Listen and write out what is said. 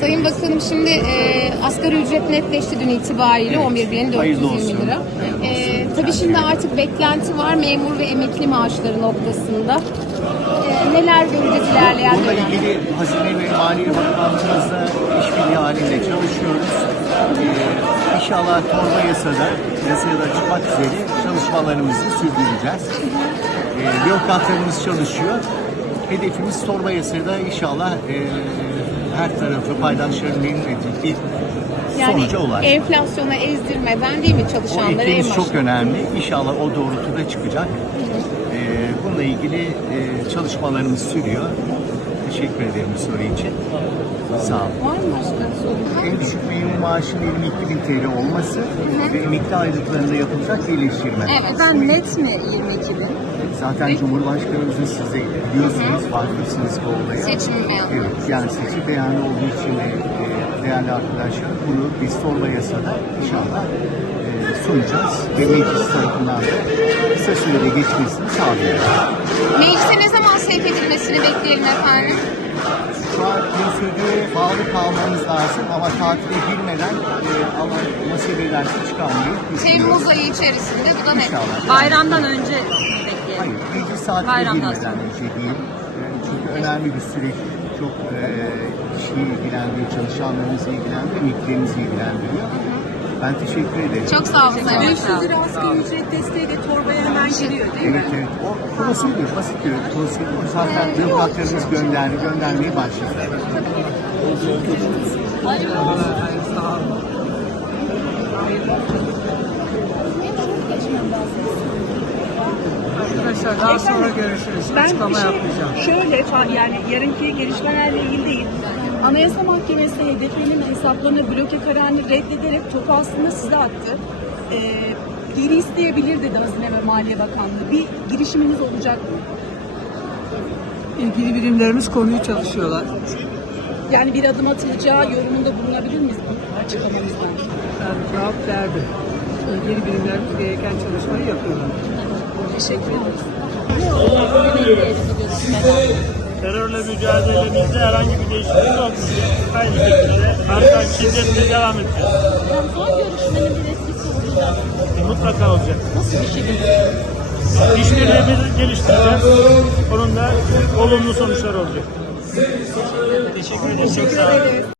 Sayın Bakanım şimdi e, asgari ücret netleşti dün itibariyle 11.420 Hayırlı olsun. lira. E, tabii şimdi artık beklenti var memur ve emekli maaşları noktasında. E, neler göreceğiz ilerleyen Bununla dönemde? ilgili Hazine ve Maliye Bakanlığımızla işbirliği halinde çalışıyoruz. Ee, inşallah torba yasada, yasaya da çıkmak üzere çalışmalarımızı sürdüreceğiz. Ee, bürokratlarımız çalışıyor. Hedefimiz torba yasada inşallah e, her tarafı paydaşların memnun edecek bir Yani sonuca ulaşmak. enflasyona ezdirmeden değil mi O çalışanları en başta? çok önemli. İnşallah o doğrultuda çıkacak. Ee, bununla ilgili e, çalışmalarımız sürüyor. Teşekkür ederim soru için. Sağ olun. Var mı başka soru? En düşük memur maaşının 22 bin TL olması ve emekli aylıklarında yapılacak iyileştirme. Evet. Ben net mi 22 bin? Zaten Cumhurbaşkanımızın size biliyorsunuz, vakıfsınız bu olaya. Seçim beyanı. Evet, yani seçim beyanı olduğu için de değerli arkadaşlar bunu biz torba yasada inşallah e, sunacağız ve meclis tarafından da kısa sürede geçmesini sağlayacağız. Meclise ne zaman sevk edilmesini bekleyelim efendim? Şu an prosedüre bağlı kalmamız lazım ama tatile girmeden e, ama nasip ederse çıkarmayı Temmuz ayı içerisinde bu da net. İnşallah. Bayramdan önce bekleyelim. Hayır, meclis tatile Bayramdan girmeden önce değil. E, Çünkü önemli bir süreç. Çok e, kişiyi ilgilendiriyor, çalışanlarımızı ilgilendiriyor, emeklilerimizi ilgilendiriyor. Ben teşekkür ederim. Çok sağ olun Sayın Teşekkür Bakanım. 500 lira asgari ücret desteği de torbaya hemen giriyor değil mi? Evet evet. O prosedür, basit bir prosedür. Zaten bürokratlarımız gönderdi, göndermeye başladı. Arkadaşlar daha sonra görüşürüz. Ben Açıklama bir şey, yapmayacağım. şöyle yani yarınki gelişmelerle ilgili değil. Anayasa Mahkemesi HDP'nin hesaplarını bloke kararını reddederek topu aslında size attı. Ee, geri isteyebilir dedi Hazine ve Maliye Bakanlığı. Bir girişiminiz olacak mı? İlgili birimlerimiz konuyu çalışıyorlar. Yani bir adım atılacağı yorumunda bulunabilir miyiz bu açıklamanızdan? Ben cevap verdim. İlgili birimlerimiz gereken çalışmayı yapıyorlar. Teşekkür ederiz. Terörle mücadelemizde herhangi bir değişiklik yok. Aynı şekilde artan şiddetle devam edeceğiz. Son görüşmenin bir etkisi olacak. E, mutlaka olacak. Nasıl bir şey İşbirliğimizi geliştireceğiz. Onun da olumlu sonuçlar olacak. Teşekkür ederim. Çok sağ olun.